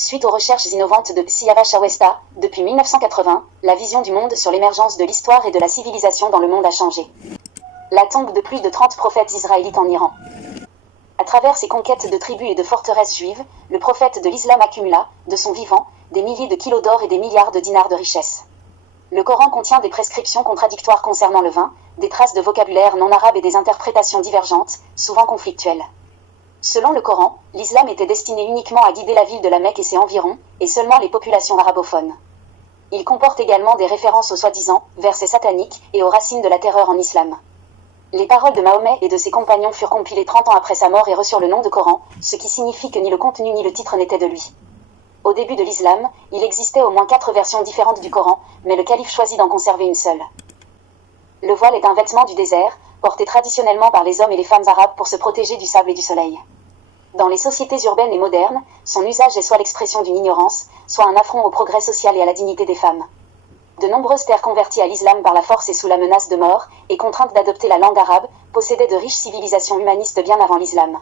suite aux recherches innovantes de Siavash Awesta, depuis 1980, la vision du monde sur l'émergence de l'histoire et de la civilisation dans le monde a changé. La tombe de plus de 30 prophètes israélites en Iran. À travers ses conquêtes de tribus et de forteresses juives, le prophète de l'islam accumula, de son vivant, des milliers de kilos d'or et des milliards de dinars de richesse. Le Coran contient des prescriptions contradictoires concernant le vin, des traces de vocabulaire non arabe et des interprétations divergentes, souvent conflictuelles. Selon le Coran, l'islam était destiné uniquement à guider la ville de la Mecque et ses environs, et seulement les populations arabophones. Il comporte également des références aux soi-disant versets sataniques et aux racines de la terreur en islam. Les paroles de Mahomet et de ses compagnons furent compilées 30 ans après sa mort et reçurent le nom de Coran, ce qui signifie que ni le contenu ni le titre n'étaient de lui. Au début de l'islam, il existait au moins 4 versions différentes du Coran, mais le calife choisit d'en conserver une seule. Le voile est un vêtement du désert, porté traditionnellement par les hommes et les femmes arabes pour se protéger du sable et du soleil. Dans les sociétés urbaines et modernes, son usage est soit l'expression d'une ignorance, soit un affront au progrès social et à la dignité des femmes. De nombreuses terres converties à l'islam par la force et sous la menace de mort, et contraintes d'adopter la langue arabe, possédaient de riches civilisations humanistes bien avant l'islam.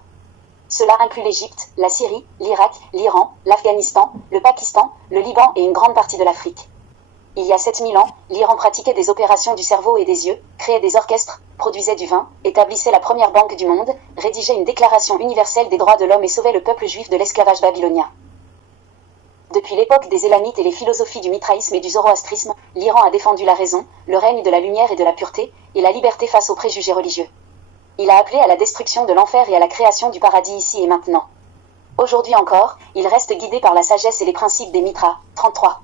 Cela inclut l'Égypte, la Syrie, l'Irak, l'Iran, l'Afghanistan, le Pakistan, le Liban et une grande partie de l'Afrique. Il y a 7000 ans, l'Iran pratiquait des opérations du cerveau et des yeux, créait des orchestres, produisait du vin, établissait la première banque du monde, rédigeait une déclaration universelle des droits de l'homme et sauvait le peuple juif de l'esclavage babylonien. Depuis l'époque des Élamites et les philosophies du mitraïsme et du zoroastrisme, l'Iran a défendu la raison, le règne de la lumière et de la pureté, et la liberté face aux préjugés religieux. Il a appelé à la destruction de l'enfer et à la création du paradis ici et maintenant. Aujourd'hui encore, il reste guidé par la sagesse et les principes des Mitra. 33.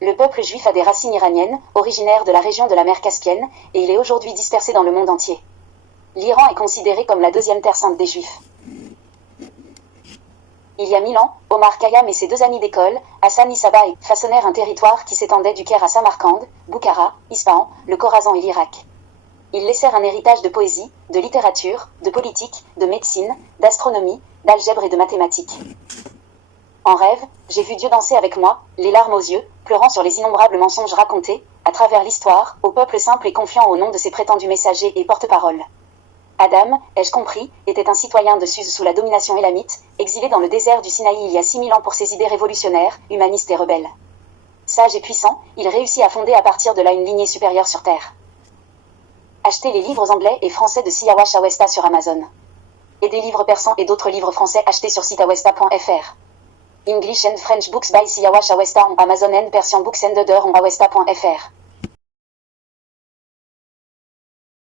Le peuple juif a des racines iraniennes, originaires de la région de la mer Caspienne, et il est aujourd'hui dispersé dans le monde entier. L'Iran est considéré comme la deuxième terre sainte des Juifs. Il y a 1000 ans, Omar Khayyam et ses 2 amis d'école, Hassan Issaba, façonnèrent un territoire qui s'étendait du Caire à Samarcande, Boukhara, Ispahan, le Khorasan et l'Irak. Ils laissèrent un héritage de poésie, de littérature, de politique, de médecine, d'astronomie, d'algèbre et de mathématiques. En rêve, j'ai vu Dieu danser avec moi, les larmes aux yeux, pleurant sur les innombrables mensonges racontés, à travers l'histoire, au peuple simple et confiant au nom de ses prétendus messagers et porte-parole. Adam, ai-je compris, était un citoyen de Suse sous la domination élamite, exilé dans le désert du Sinaï il y a 6000 ans pour ses idées révolutionnaires, humanistes et rebelles. Sage et puissant, il réussit à fonder à partir de là une lignée supérieure sur Terre. Achetez les livres anglais et français de Siavash Awesta sur Amazon. Et des livres persans et d'autres livres français achetés sur siteawesta.fr. English and French books by Siavash Awesta on Amazon and Persian books and other on awesta.fr.